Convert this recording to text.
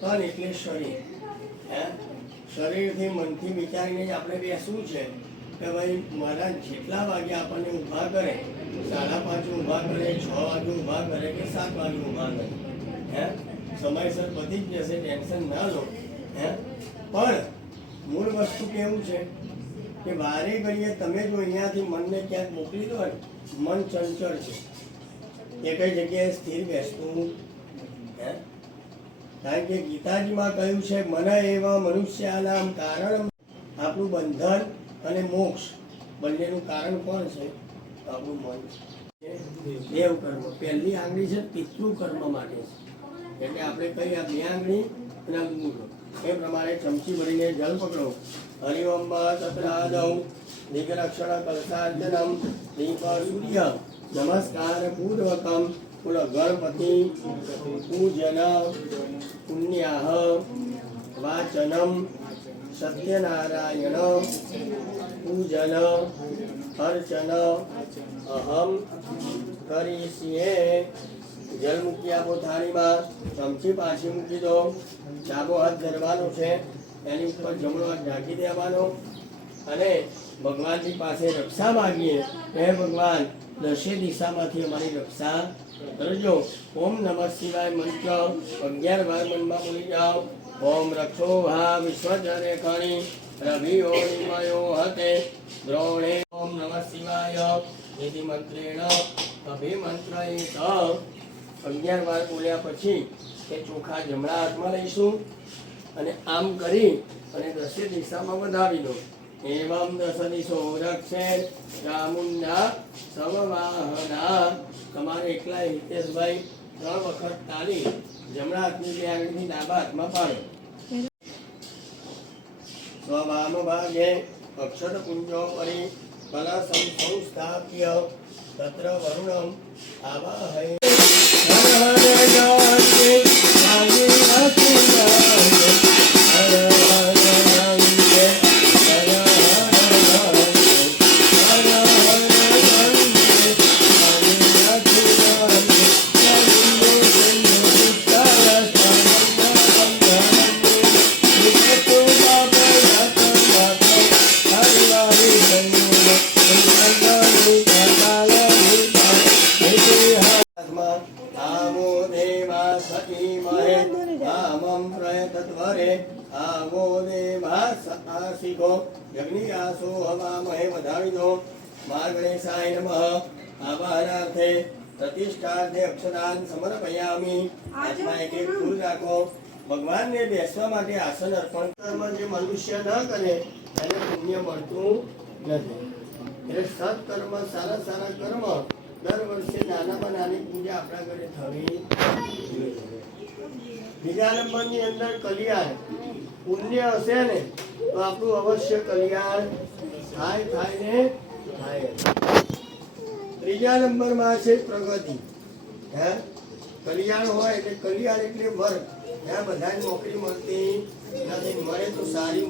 તન એટલે શરીર. હે શરીરથી મનથી વિચારીને જ આપણે બેસવું છે કે ભાઈ મારા જેટલા વાગે આપણને ઊભા કરે, 5:30 ઊભા કરે, 6 વાગે ઊભા કરે કે 7 વાગે ઊભા કરે, હે સમયસર પતી જ જશે, ટેન્શન ના લો. હે પણ મૂળ વસ્તુ કેવું છે કે વારે ઘડીએ તમે જો અહીંયાથી મનને ક્યાંક મોકલી દો ને, મન ચંચળ છે, એ કઈ જગ્યાએ સ્થિર બેસતું. હે કારણ કે ગીતાજીમાં કહ્યું છે મન એવા મનુષ્યાનામ કારણ. આપણું બંધન અને મોક્ષ બંનેનું કારણ કોણ છે? આપણું મન છે. દેવ કર્મ પહેલી આંગળી છે પિતૃ કર્મ માટે છે, એટલે આપણે કઈ આ 2 આંગળી અને અંગૂઠો એ પ્રમાણે ચમચી ભરીને જલ પકડો. હરિઓમ તત્રાદૌ દીર્ઘલક્ષણ કલસાર્જનમ દીપ સૂર્ય નમસ્કાર પૂર્વકમ કુલ ગણપતિ પૂજન પુણ્યાહ વાચનમ સત્યનારાયણ પૂજન અર્ચન અહમ કરીશીએ. જલ મૂકી આપો થાળીમાં, ચમચી પાછી મૂકી દો, ડાબો હાથ ધરવાનો છે, એની ઉપર જમણો હાથ ઢાંકી દેવાનો અને ભગવાનની પાસે રક્ષા માગીએ. હે ભગવાન, 10 દિશામાંથી અમારી રક્ષા કરજો. ઓમ નમઃ શિવાય મંત્ર 11 વાર મનમાં બોલી જાઓ. ઓમ રક્ષો હા વિશ્વજરે ખણી રવિયો નિમયો હતે દ્રોણે. ઓમ નમઃ શિવાય નિધિ મંત્રેણ અભિમંત્રયિત. 11 વાર બોલ્યા પછી એ ચોખા જમણા હાથમાં લઈશું અને આમ કરી અને 10 દિશામાં વધાવી દો. એવમ 10 દિશો રક્ષે ચામુંડા સમવાહના. તમારે એકલા હિતેશભાઈ 3 વખત તાલી જમણા હાથની 2 આંગળીથી ડાબા હાથમાં પાડો. સ્વવામ ભાગે અક્ષર પુંજો પરી કલશમ સંસ્થાપ્ય તત્ર વરુણમ આવાહય. વધાવી દો. મા ગણેશાય નમઃ. આવાહનાર્થે પ્રતિષ્ઠાર્થે અક્ષરાન સમર્પયામિ. હાથમાં એક ફૂલ રાખો. ભગવાનને બેસવા માટે આસન અર્પણ. કર્મ જે મનુષ્ય ન કરે એને પુણ્ય મળતું નથી. એટલે સત્કર્મ, સારા સારા કર્મ દર વર્ષે નાનામાં નાની પૂજા આપણા ઘરે થવી જોઈએ. બીજા નંબરની અંદર કલ્યાણ. પુણ્ય હશે ને તો આપણું અવશ્ય કલ્યાણ થાય ને થાય. ત્રીજા નંબરમાં છે પ્રગતિ. હે કલ્યાણ હોય એટલે કલ્યાણ એટલે વર્ગ. ત્યાં બધાને નોકરી મળતી નથી, મળે તો સારી